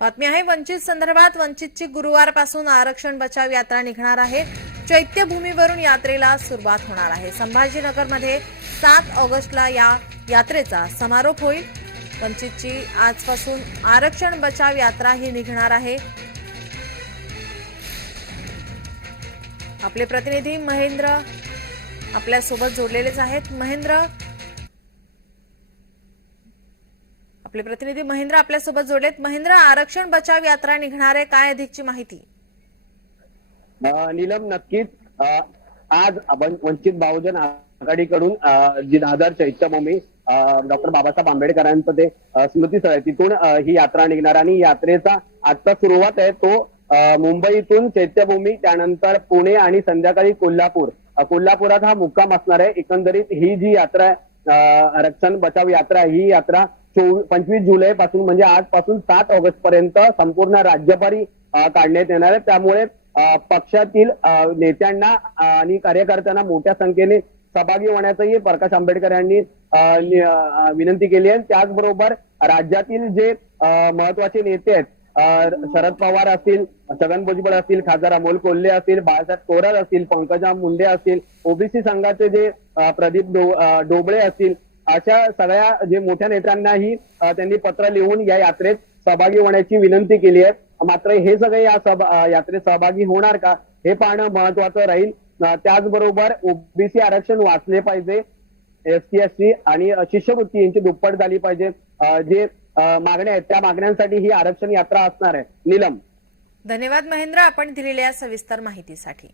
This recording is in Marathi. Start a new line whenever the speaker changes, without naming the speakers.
बातमी आहे वंचित संदर्भात वंचितची गुरुवारपासून आरक्षण बचाव यात्रा निघणार आहे. चैत्यभूमीवरून यात्रेला सुरुवात होणार आहे. संभाजीनगरमध्ये सात ऑगस्टला या यात्रेचा समारोप होईल. वंचितची आजपासून आरक्षण बचाव यात्रा ही निघणार आहे. आपले प्रतिनिधी महेंद्र आपल्यासोबत जोडलेलेच आहेत. महेंद्र आपले प्रतिनिधी महेंद्र आपल्यासोबत जोडलेत. महेंद्र आरक्षण बचाव यात्रा निघणार आहे काय अधिकची माहिती?
नीलम नक्कीच. आज वंचित बहुजन आघाडीकडून जी दादर चैत्यभूमी डॉक्टर बाबासाहेब आंबेडकरांचं ते स्मृतीस्थळ आहे तिथून ही यात्रा निघणार आणि यात्रेचा आजचा सुरुवात आहे तो मुंबईतून चैत्यभूमी त्यानंतर पुणे आणि संध्याकाळी कोल्हापूर. कोल्हापुरात हा मुक्काम असणार आहे. एकंदरीत ही जी यात्रा आहे आरक्षण बचाव यात्रा ही यात्रा चोवीस पंचवीस जुलै पासून म्हणजे आजपासून सात ऑगस्ट पर्यंत संपूर्ण राज्यभरी काढण्यात येणार आहे. त्यामुळे पक्षातील नेत्यांना आणि कार्यकर्त्यांना मोठ्या संख्येने सहभागी होण्याचंही प्रकाश आंबेडकर यांनी विनंती केली आहे. त्याचबरोबर राज्यातील जे महत्त्वाचे नेते आहेत शरद पवार असतील छगन भुजबळ असतील खासदार अमोल कोल्हे असतील बाळासाहेब थोरात असतील पंकजा मुंडे असतील ओबीसी संघाचे जे प्रदीप डो- डोबळे असतील अशा सगळ्या जे मोठ्या नेत्यांनाही त्यांनी पत्र लिहून या यात्रेत सहभागी होण्याची विनंती केली आहे. मात्र हे सगळे या सभा यात्रेत सहभागी होणार का हे पाहणं महत्वाचं राहील. त्याचबरोबर ओबीसी आरक्षण वाचले पाहिजे. एस टी एस टी आणि शिष्यवृत्ती यांची दुप्पट झाली पाहिजे. जे मागण्या आहेत. त्या मागण्यांसाठी ही आरक्षण यात्रा असणार आहे. नीलम.
धन्यवाद महेंद्र. आपण दिलेल्या सविस्तर माहितीसाठी.